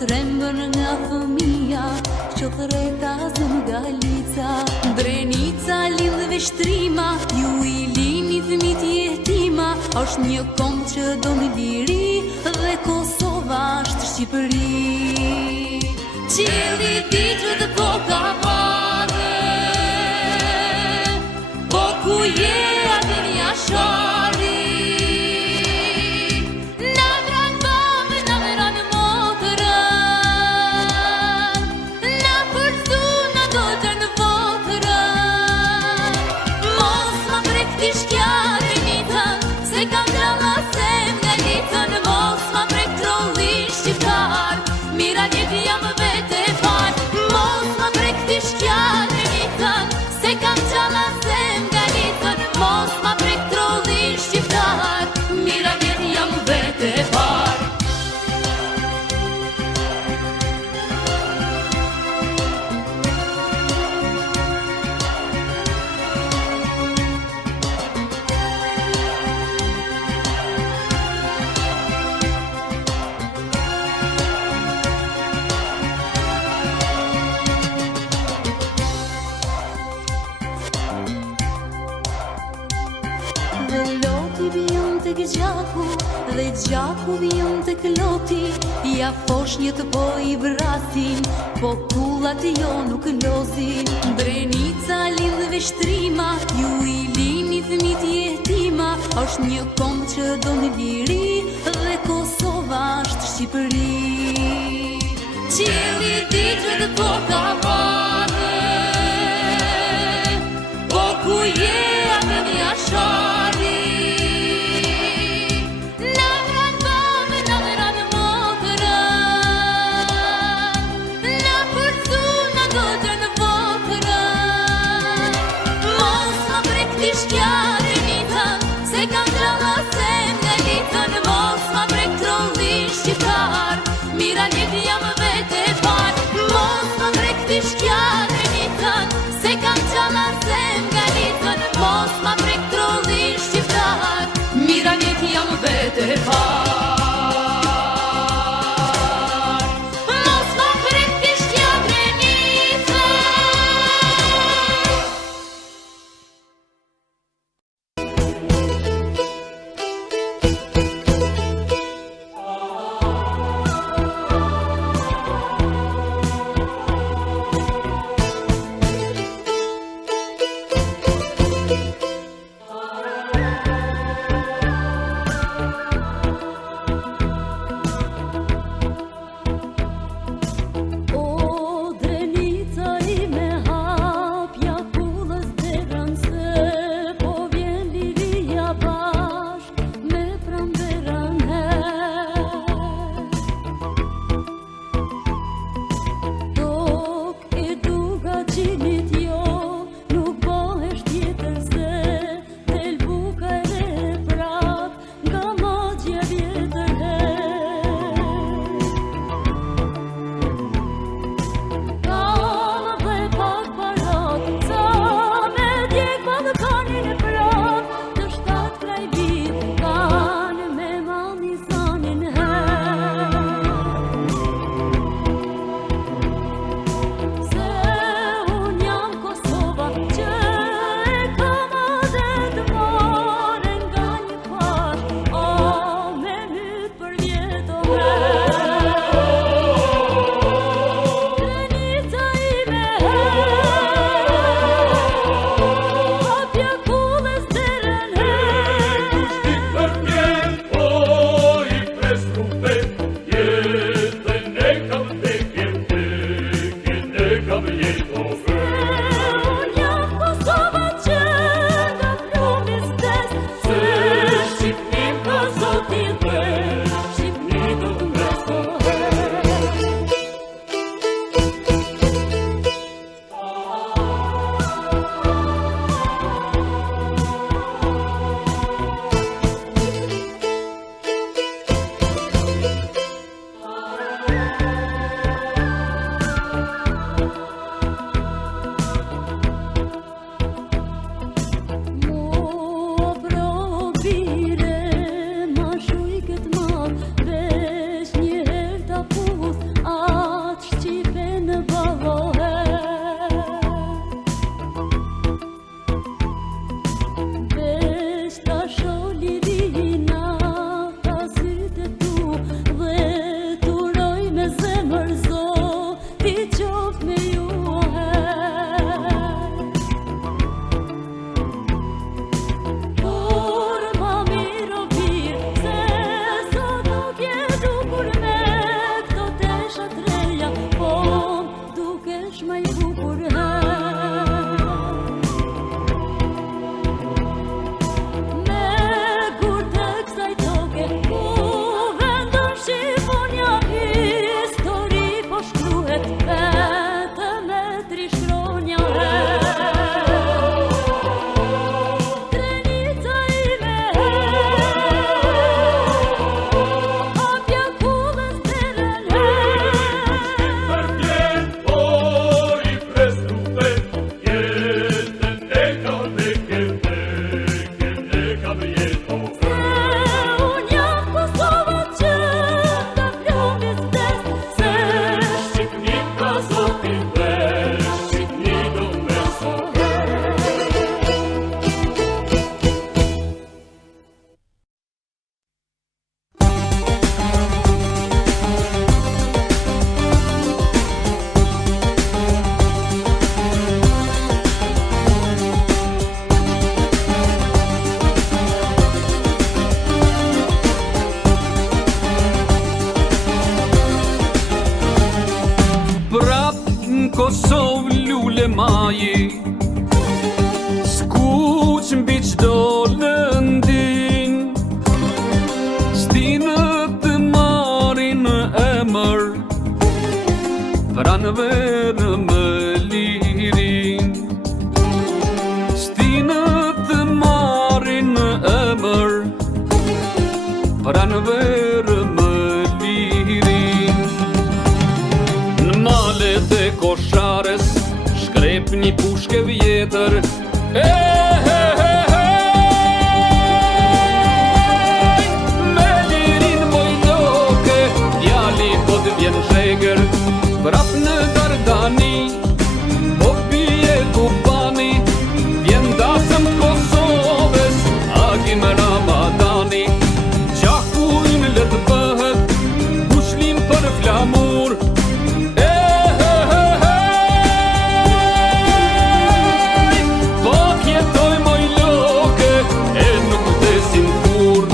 trembën nga fëmia, qothëreta zëngalica, drenica lidhve shtrima, ju I lini fëmit jetima, është një kom që do në liri, dhe Kosova është Shqipëri. Qeli ditë dhe po ka pare, po ku je atë një shari, gjaku, dhe gjaku vion të kloti, ja foshnjët po I vrasin, po kullat jo nuk losin. Drenica lidhve shtrima, ju I lini fëmit jetima, është një kom që do në liri, dhe Kosova është Shqipëri. Qeli ditë dhe po ka pare, po ku je atë një shari, This Stinë të marin emër pranëve në më lirin. Stinë të marin emër pranëve në më lirin. Në malet e Koshares shkrep një pushke vjetër. Prap në Dardani, po pije Kubani, vjen dasëm Kosovës, agim Ramadani. Qaku im le të bëhet, pushlim për flamur. Pak jetoj moj loke, e nuk vdesin kur.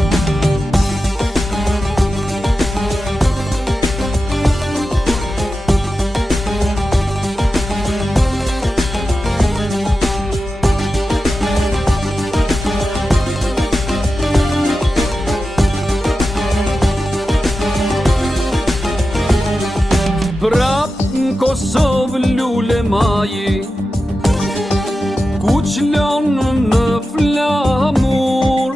Prap në Kosovë lule maji, ku qlon në flamur.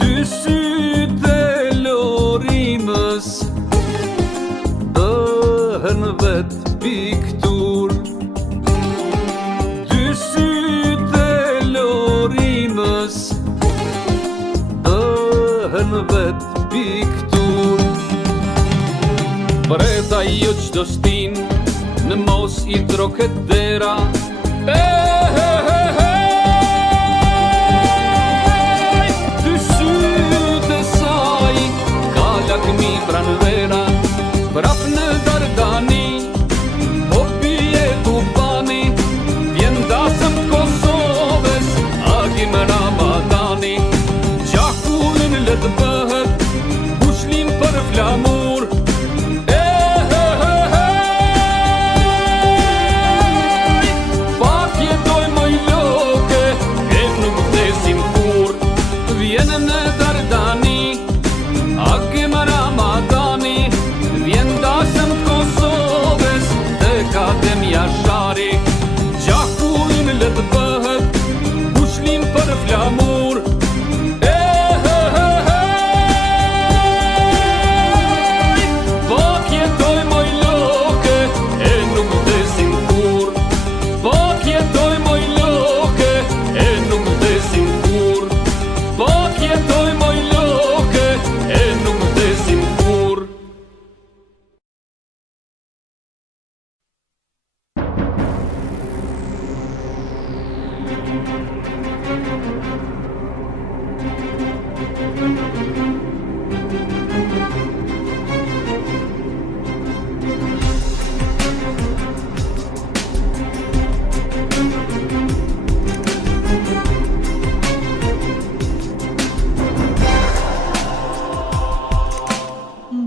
Dy sytë e Lorinës bëhen vet piktur. Dy sytë e Lorinës bëhen vet piktur. Breda jo qdo stin në mos i troket dera. Dy sytë e saj ka lakmi pranvera. Prap në Dardani, po pije Kubani, vjen dasëm Kosovës, agim Ramadani. Qaku im le të bëhet, pushlim për flamur. Flamur. Pak jetoj moj loke, e nuk vdesin kur. Pak jetoj moj loke, e nuk vdesin kur. Pak jetoj moj loke, e nuk vdesin kur.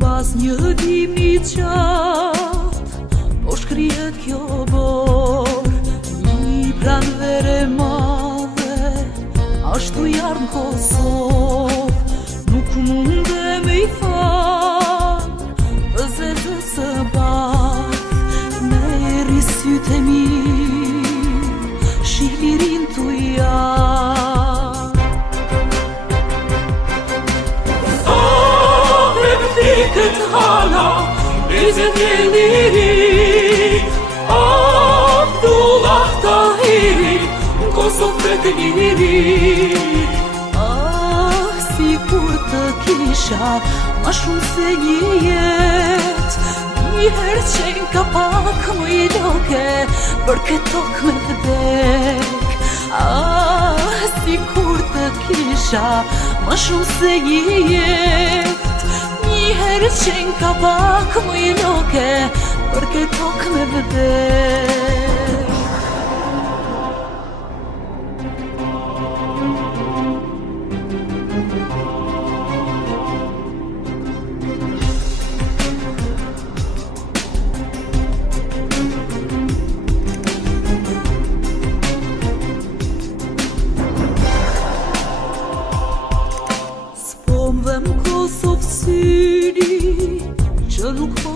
Bas një dimi qatë, po shkrije kjo borë, një pranvere madhe, ashtu jarë në Kosovë. Nuk munde me i farë, pëzete së batë, me risyt e mi, shihlirin të jarë. Këtë hala, e zëtë e liri, Abdullah Tahiri, Kosovë të të liri. Si kur të kisha, ma shumë se një jetë, njëherë qenë ka pak më i loke, për këtë tokë me vdek. Si kur të kisha, ma shumë se një jetë, njëherë qenë ka pak më i loke, për këtë tokë me vdek.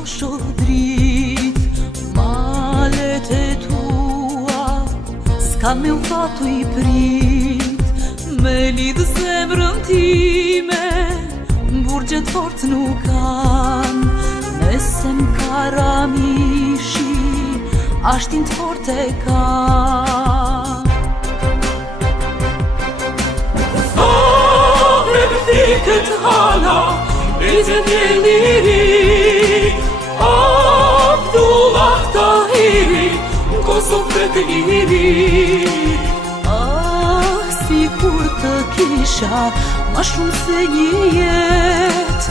shoh drit malet e tua, s'ka me u fatu i prit, me lidhë zemrën time, burgjet fort nuk kan, nëse m'karamishi, ashtin t'fort e kan. Këtë hala, e zënjeli Abdullah Tahiri, Kosovë të iri. Si kur të kisha ma shumë se një jet,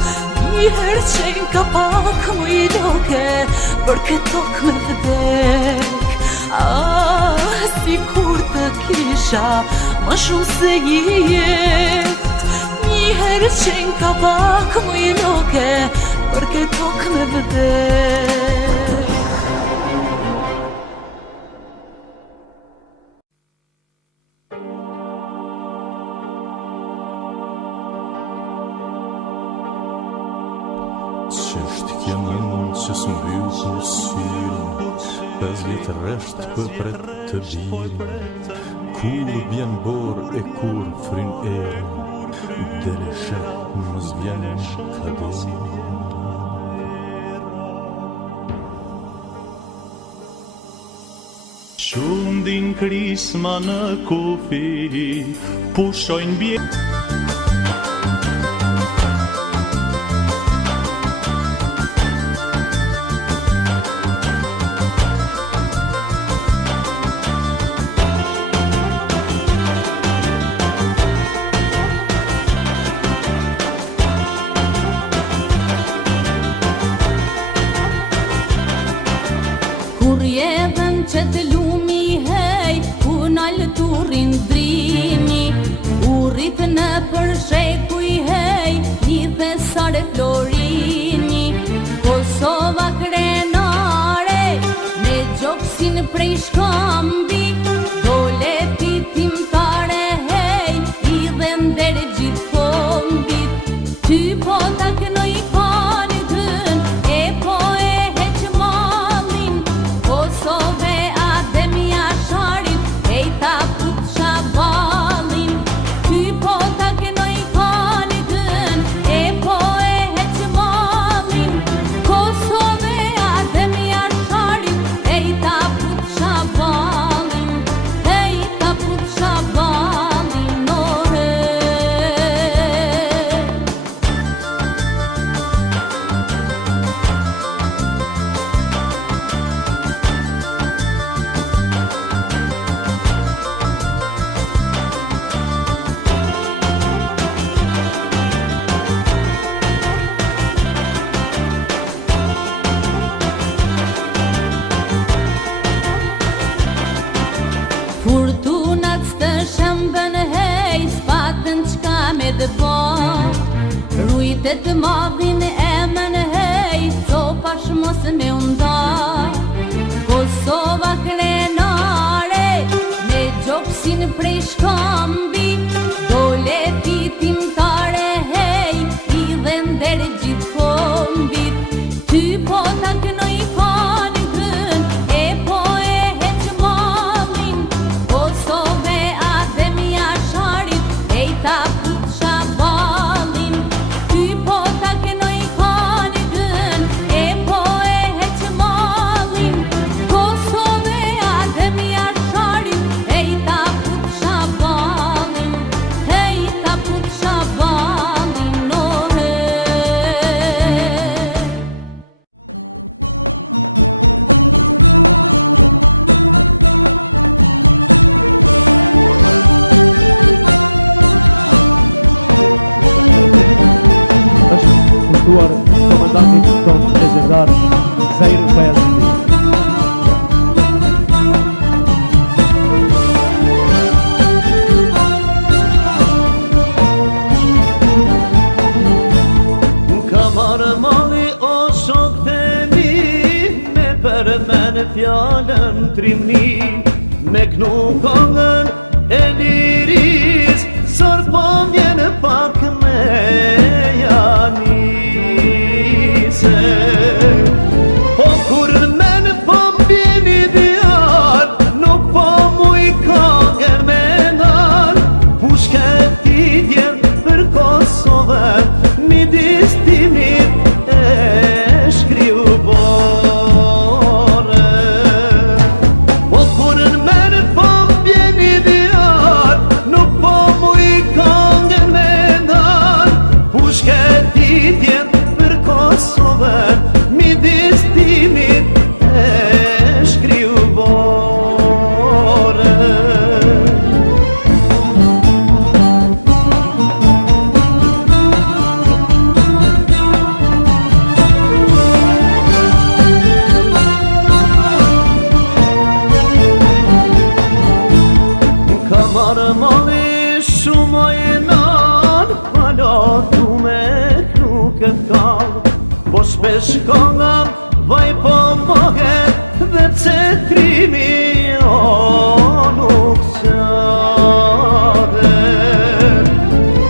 njëherë qenë ka pak mu i loke, për këtë tokë me vdek. Si kur të kisha ma shumë se një jet, njëherë qenë ka pak mu i loke, për këtë tokë me vdek. Qështë kjenën që s'mbyll husirën, 5 vjetë resht për pret të birën, kur bjen borë e kur frin erën, dele shet më zvjen kado. Qundin krisma në kufi, pushojnë bje. Kur jedhen që të lumi hej, unal turin drimi, urrit në përsheku i hej, një thesare florini. Kosova krenare, me gjoksin prej shkambi, dole fitimtare hej, i dhe nder gjithë kombit. Ty po ta kënoj kanë dën, e po e heq malin, Kosove Adem Jasharit, e ta put shabalin. Ty po ta kënoj kanë dën, e po e heq malin, Kosove Adem Jasharit, e ta put shabalin, e ta put shabalin, o he. Furtunat s'të shëmbën hej, s'patën qka me dëbo, rujtet madhin emën hej, copash mos me undaj. Kosova krenare, me gjoksin prej shkambi, dole fitimtare hej, i dhe nder gjithë kombit. Ty po ta kënoj kanë dën, e po e heq malin, Kosove Adem Jasharit, e ta put shabalin. Ty po ta kënoj kanë dën, e po e heq malin, Kosove Adem Jasharit, e ta put shabalin, e ta put shabalin, o he. është kuptuar komandantit ton legendar Zair Bayazidi. Ka marë mali o shok të mi, me përmen fjallën trimni, me knu kongën e liris, sër po vjen pak me janise. du me knu këtë kallë, po shpesh kongam vaj po mohet dhe pse trimi o nuk qade.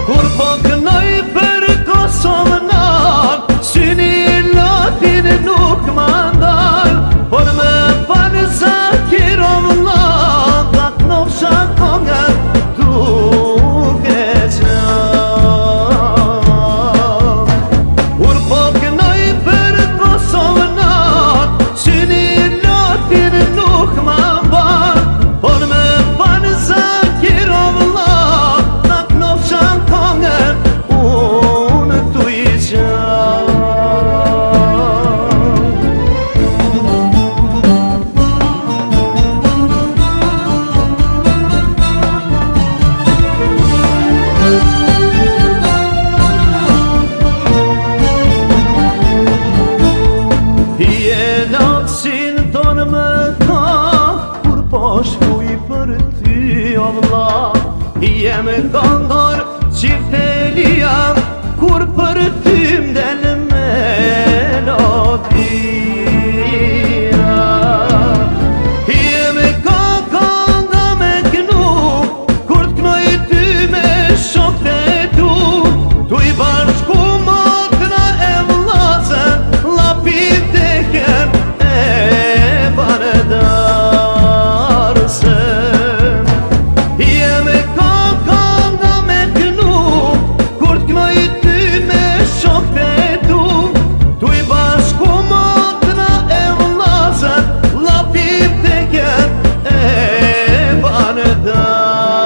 Kur po kënoj për Kosovën syni latin nuk ma ndal, por me falë Zakirov vlla, ta knofsha kongën duke qan. Kur po kënoj për Kosovën syni latin nuk ma mbal, por me falë Zakirov vlla, ta knofsha kongën unë tu i qan. Shkuj për ty o vlla, jem këngor qiftelia, kur për ty mdel melodia. Jem kënga me knu, kur t'knoj ty me shokët e tu, tu i bashku motra e vllazën, lapit e kër e baneda. Jem kënga me knu, kur t'knoj ty me shokët e tu, tu i bashku motra e vllazën, lapit e kër e banedarse.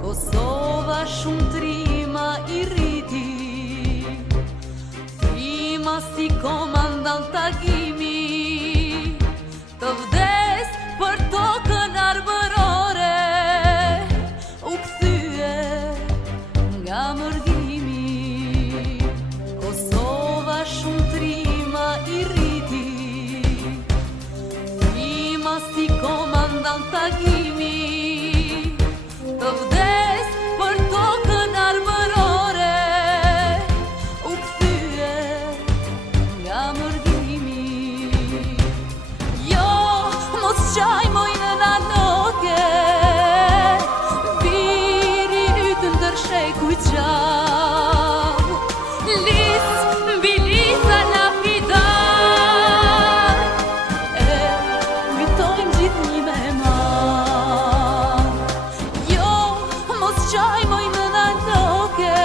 Kosova shumë trima i rriti, trima si komandant tagimi, të vdes për tokën arbërore, u kthye nga mërdimi. Kosova shumë trima i rriti, trima si komandant tagimi, të vdes për tokën arbërore, u kthye nga mërdimi. Jo, mos qaj mojnë në noke, biri ytë ndërshe kujqau, lis mbi lisa na fidar, e kujtojmë gjithë një me marë. Jo, mos qaj mojnë në noke,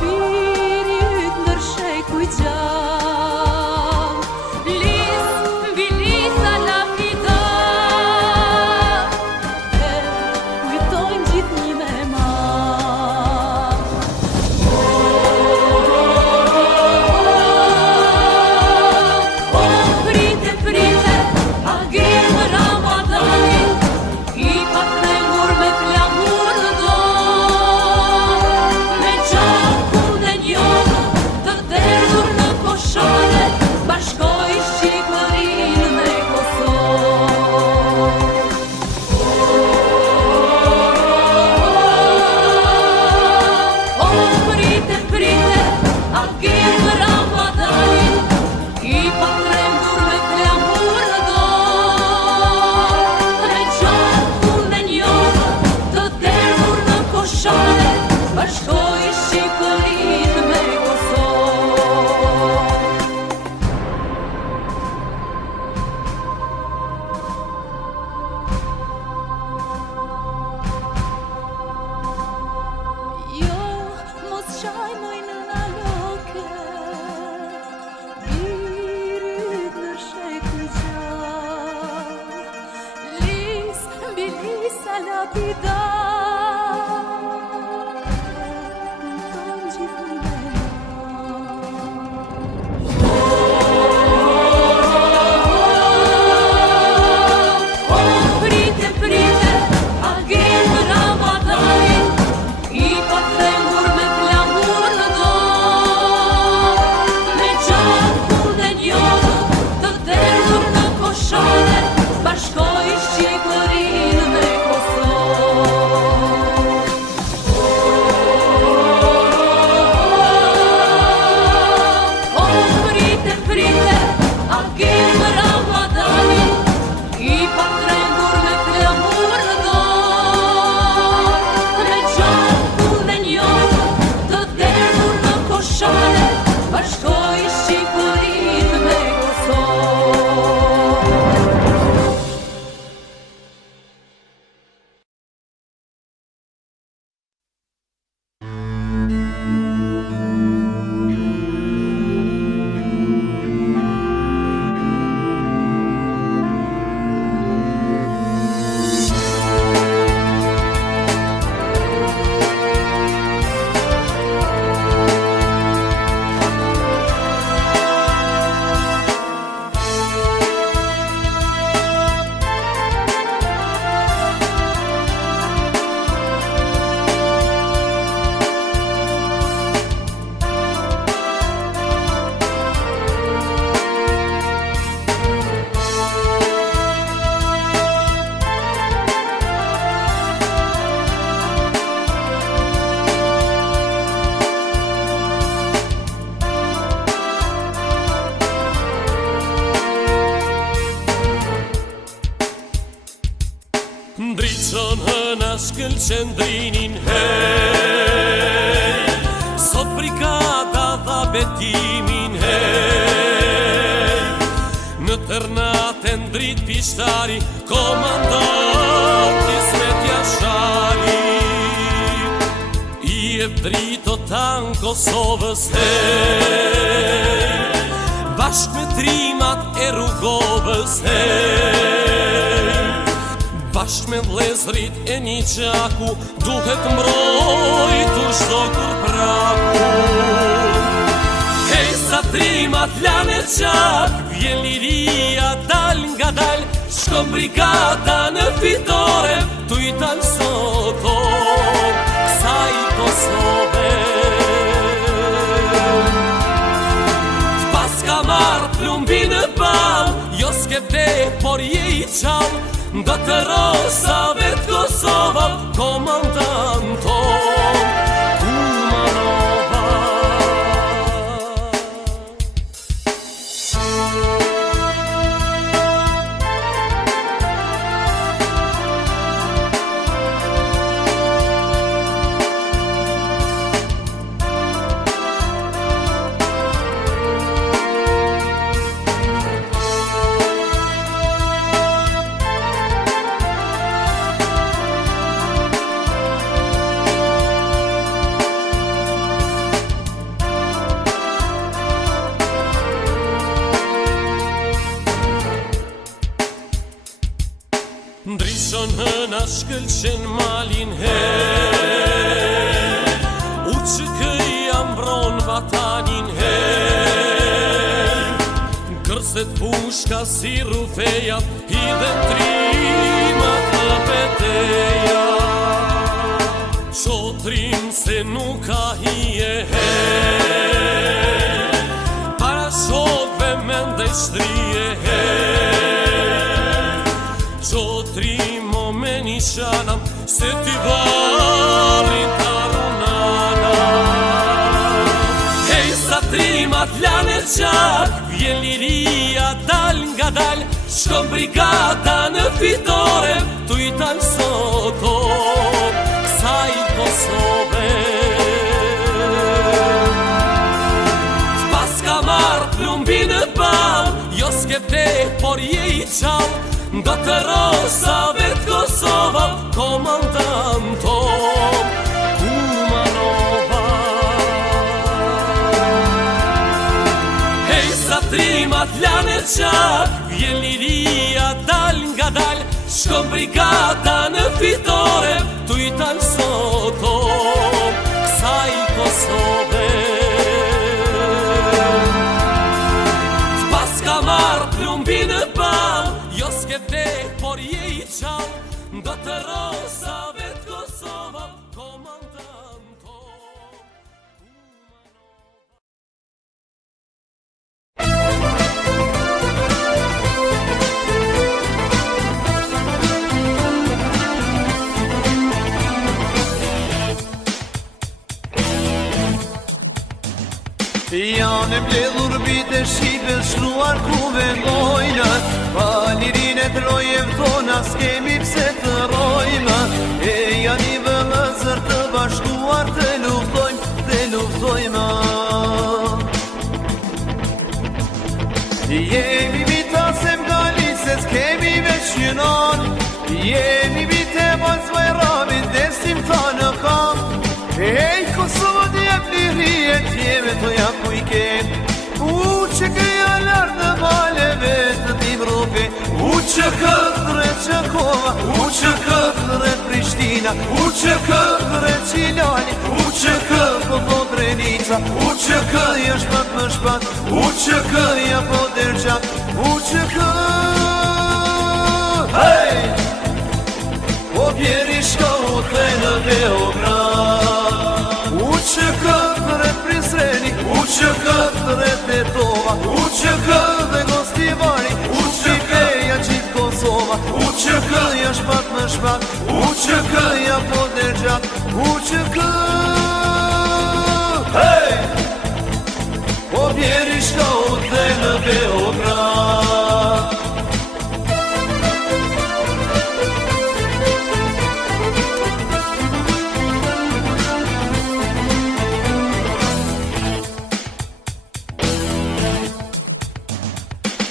biri ytë ndërshe kujqau, lis mbi lisa na fidar, e kujtojmë gjithë një me marë. qendrinin hej, sot brigada dha betimin hej, në tërnatë ndrit pishtari, komandanti Ismet Jashari, i e drito tanë Kosovës hej, bashk me trimat e Rrugovës hej, bashk me vlezrit e një qaku, duhet mbrojtur çdo kur praku. Hej sa trimat lanë qak, vjen liria dal nga dal, shkon brigada në fitore, tu i dal soto kësaj Kosove. T'pas ka marrë plumbi në bal, jo s'ke vdek, por je i qal, do të rosave t'Kosova, komandanto Kumanova. Ndrishon nëna shkëlqen malin hej, u që këja mbron vatanin hej, kërset pushka si rufejat, hidhen trimat në beteja, qotrim se nuk ka hije hej, para shokve mende shtrije hej, qotrimo me një shanam, se ty varin tarunana. Hej sa trimat lanë qak, vjen liria dal nga dal, shkon brigada në fitore, tu i dal soto kësaj Kosove. T'pas ka marrë plumbi në bal, jo s'ke vdek, por je i qal, do të rosave t'Kosova, komandanto Kumanova. Hej sa trimat lanë qak, vjen liria dal nga dal, shkon brigada në fitore, tu i dal soto kësaj Kosove. T'pas ka marrë plumbi në bal, jo s'ke vdek, por je i qal, do të rosave t'Kosova, komandanto. Janë mbledhur bite shqipe, shluar ku vendojnë, valirin e të rojem tona, s'kemi pse të rojmë, e janë i vëllëzër të bashkuar, të luftojmë. Jemi vita se m'gali, se s'kemi veç njënon, jemi vite vojnë s'vajramin, desim ta në kam. Ej, Kosovë t'jem një rjet, jeme të jam ku i kem, u që këja lartë në maleve të tim rope, u që këtëre Qakova, u që këtëre Prishtina, u që këtëre Qilani, u që këtë po Drenica, u që këja shpat më shpat, u që këja po Dergjak, u që këtë, hej, po bjeri shka u të në Beograd. U që këtëre Prizreni, u që këtëre Tetova, u që këtëre Gostivari, u që këja qitë Kosova, u që këja shpat më shpat, u që këja po Dergjak, u që këtë, hej, po bjeri shka u të në Beograd.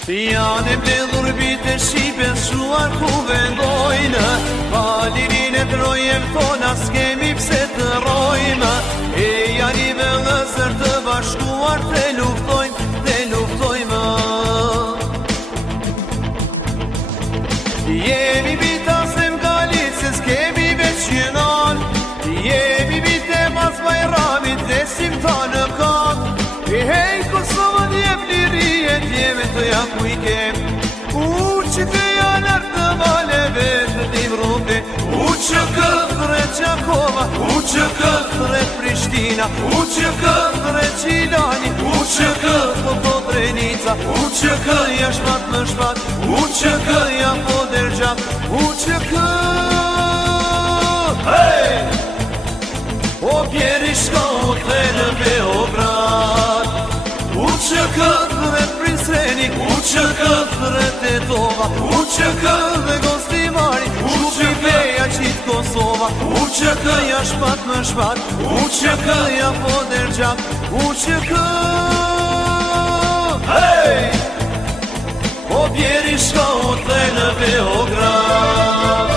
Janë e bledhur bite shqipe shuar ku vendojnë Palirin e të rojem tona s'kemi pse të rojmë E janë i vëllëzër të bashkuar të luftojmë Jemi bita se m'galit se s'kemi veç jënan Jemi bite mas bajramit dhe sim ta në kam E hej Kosovën jem lirijet jeme të ja ku i kem që të janë artë të valeve të tim rupe që këthre Gjakova që këthre Prishtina që këthre Qilani që këthre Podrenica që këja shpat më shpat që këja poder gjap që hey! O pjeri shka u the në Beograd që këthre Prisrenik që këthre Tetova që këthre Gostimari që peja qitë Kosova që këja shpat më shpat që këja poder gjak që hey! O pjeri shka u the në Beograd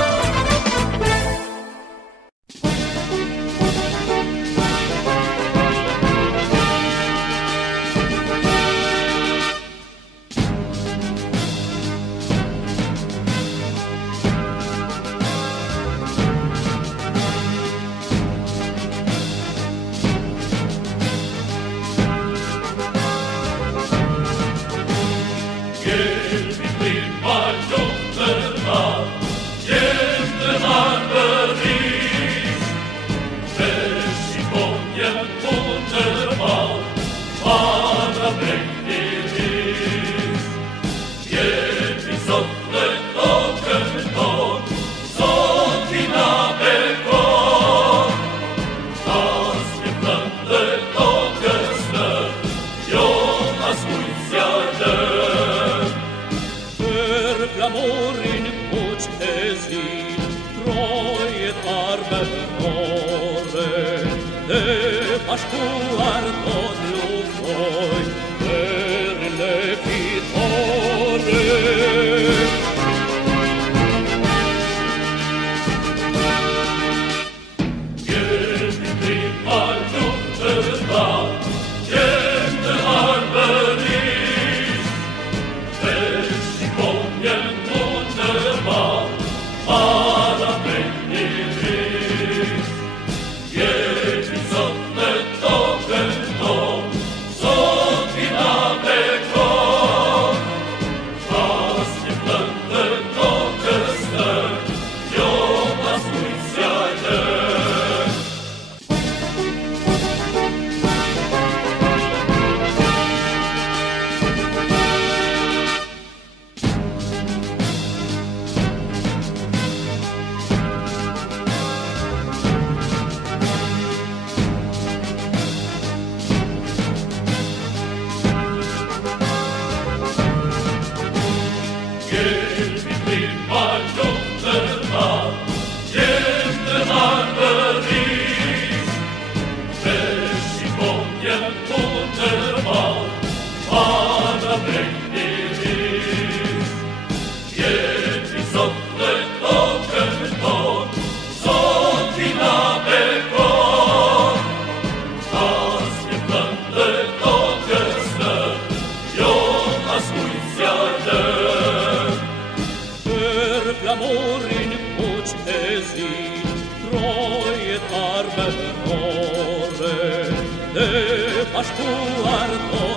Ashtu arto